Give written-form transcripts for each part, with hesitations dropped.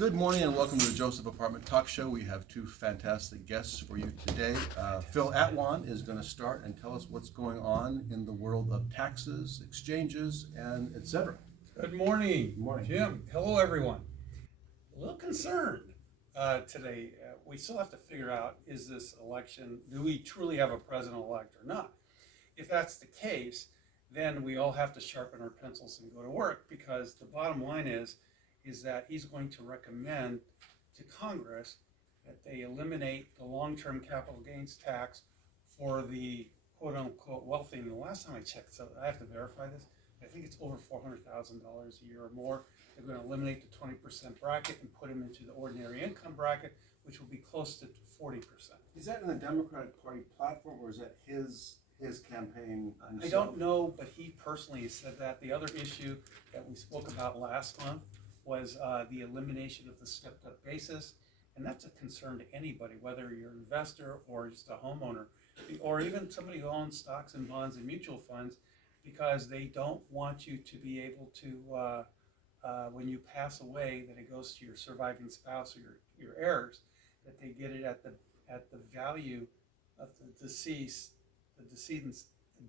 Good morning and welcome to the Joseph Apartment Talk Show. We have two fantastic guests for you today. Phil Atwan is going to start and tell us what's going on in the world of taxes, exchanges, and etc. Good morning. Good morning. Jim. Hello, everyone. A little concerned today. We still have to figure out, is this election, do we truly have a president-elect or not? If that's the case, then we all have to sharpen our pencils and go to work, because the bottom line is that he's going to recommend to Congress that they eliminate the long-term capital gains tax for the quote-unquote wealthy. And the last time I checked, so I have to verify this, I think it's over $400,000 a year or more. They're going to eliminate the 20% bracket and put him into the ordinary income bracket, which will be close to 40%. Is that in the Democratic Party platform or is that his campaign himself? I don't know, but he personally said that. The other issue that we spoke about last month was the elimination of the stepped up basis. And that's a concern to anybody, whether you're an investor or just a homeowner, or even somebody who owns stocks and bonds and mutual funds, because they don't want you to be able to, when you pass away, that it goes to your surviving spouse or your heirs, that they get it at the value of the decedent's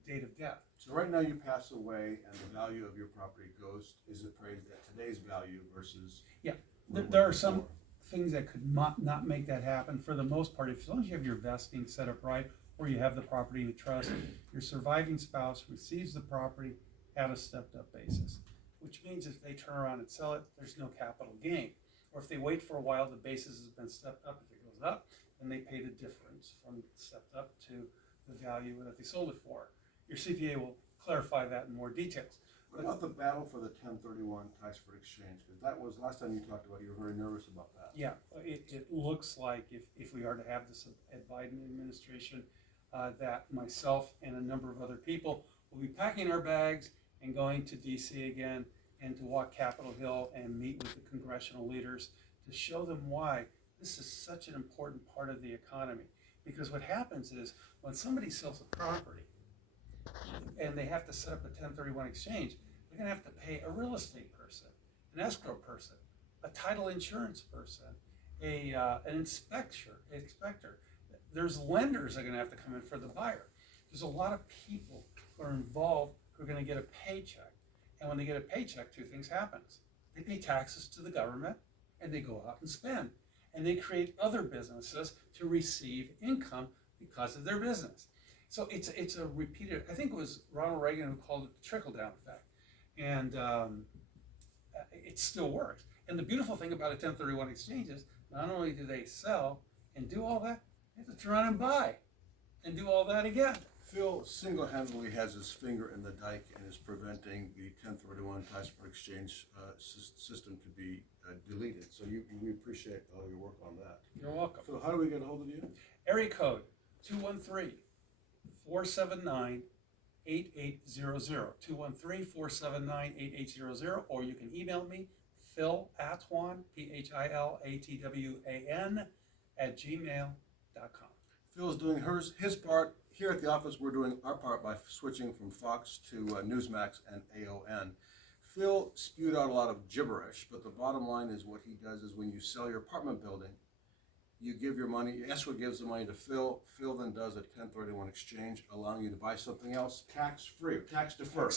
date of death. So right now you pass away and the value of your property goes, is appraised at today's value versus... Yeah, there are some things that could not make that happen. For the most part, as long as you have your vesting set up right, or you have the property in a trust, your surviving spouse receives the property at a stepped up basis, which means if they turn around and sell it, there's no capital gain. Or if they wait for a while, the basis has been stepped up. If it goes up, then they pay the difference from stepped up to the value that they sold it for. Your CPA will clarify that in more details. What about the battle for the 1031 tax-free exchange? Because that was, last time you talked about, you were very nervous about that. Yeah, it looks like if we are to have this at Biden administration, that myself and a number of other people will be packing our bags and going to DC again and to walk Capitol Hill and meet with the congressional leaders to show them why this is such an important part of the economy. Because what happens is when somebody sells a property and they have to set up a 1031 exchange, they're going to have to pay a real estate person, an escrow person, a title insurance person, an inspector. There's lenders that are going to have to come in for the buyer. There's a lot of people who are involved who are going to get a paycheck. And when they get a paycheck, two things happen. They pay taxes to the government and they go out and spend. And they create other businesses to receive income because of their business. So it's a repeated, I think it was Ronald Reagan who called it the trickle-down effect. And it still works. And the beautiful thing about a 1031 exchange is not only do they sell and do all that, they have to turn around and buy and do all that again. Phil single-handedly has his finger in the dike and is preventing the 1031 tax-free exchange system to be deleted. So we appreciate all your work on that. You're welcome. So how do we get a hold of you? Area code 213-479-8800, 213-479-8800, or you can email me, Phil Atwan, PHILATWAN, @gmail.com. Phil's doing his part. Here at the office, we're doing our part by switching from Fox to Newsmax and AON. Phil spewed out a lot of gibberish, but the bottom line is what he does is when you sell your apartment building, you give your money, escrow gives the money to Phil. Phil then does a 1031 exchange, allowing you to buy something else tax-free, tax-deferred.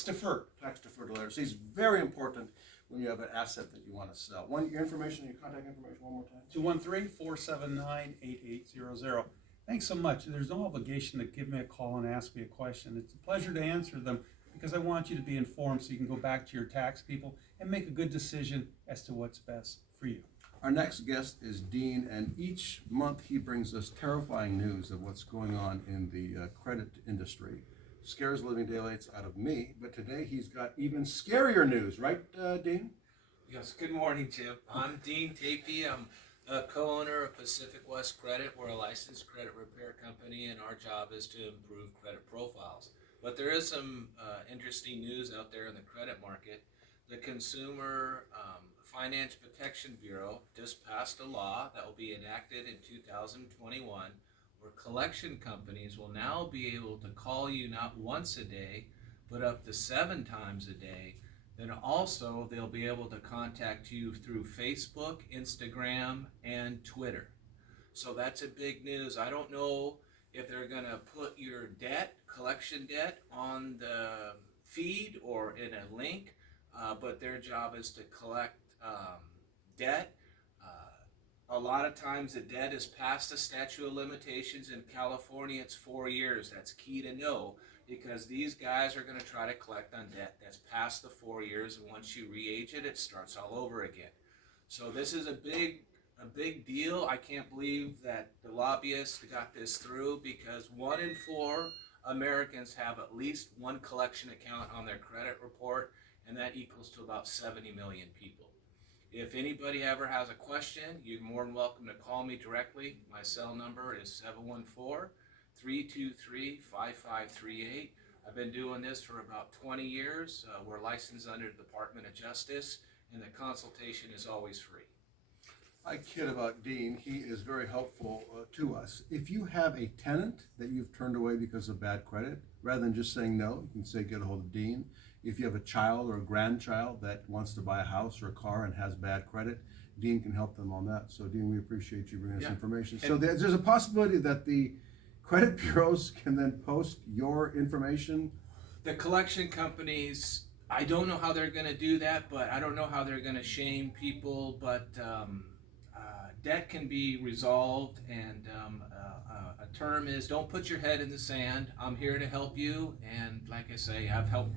Tax-deferred later. So he's very important when you have an asset that you want to sell. Your information, your contact information one more time. 213-479-8800. Thanks so much. There's no obligation to give me a call and ask me a question. It's a pleasure to answer them because I want you to be informed so you can go back to your tax people and make a good decision as to what's best for you. Our next guest is Dean, and each month he brings us terrifying news of what's going on in the credit industry. Scares the living daylights out of me, but today he's got even scarier news, right, Dean? Yes, good morning, Jim. I'm Dean Tapey. I'm a co-owner of Pacific West Credit. We're a licensed credit repair company, and our job is to improve credit profiles. But there is some interesting news out there in the credit market. The Consumer Finance Protection Bureau just passed a law that will be enacted in 2021, where collection companies will now be able to call you not once a day, but up to 7 times a day Then also they'll be able to contact you through Facebook, Instagram, and Twitter. So that's a big news. I don't know if they're gonna put your collection debt on the feed or in a link, but their job is to collect debt. A lot of times the debt is past the statute of limitations. In California, it's 4 years. That's key to know, because these guys are going to try to collect on debt that's past the 4 years, and once you re-age it, it starts all over again. So this is a big deal. I can't believe that the lobbyists got this through, because 1 in 4 Americans have at least one collection account on their credit report, and that equals to about 70 million people. If anybody ever has a question, you're more than welcome to call me directly. My cell number is 714-323-5538. I've been doing this for about 20 years. We're licensed under the Department of Justice, and the consultation is always free. I kid about Dean. He is very helpful to us. If you have a tenant that you've turned away because of bad credit, rather than just saying no, you can say get a hold of Dean. If you have a child or a grandchild that wants to buy a house or a car and has bad credit, Dean can help them on that. So Dean, we appreciate you bringing us information. So there's a possibility that the credit bureaus can then post your information. The collection companies, I don't know how they're going to do that, but I don't know how they're going to shame people, but debt can be resolved, and a term is don't put your head in the sand. I'm here to help you, and like I say, I've helped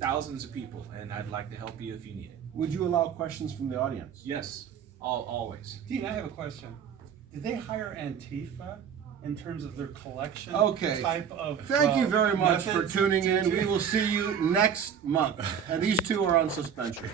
thousands of people, and I'd like to help you if you need it. Would you allow questions from the audience? Yes, always. Dean, I have a question. Did they hire Antifa in terms of their collection type of Thank you very much for methods? tuning in. We will see you next month. And these two are on suspension.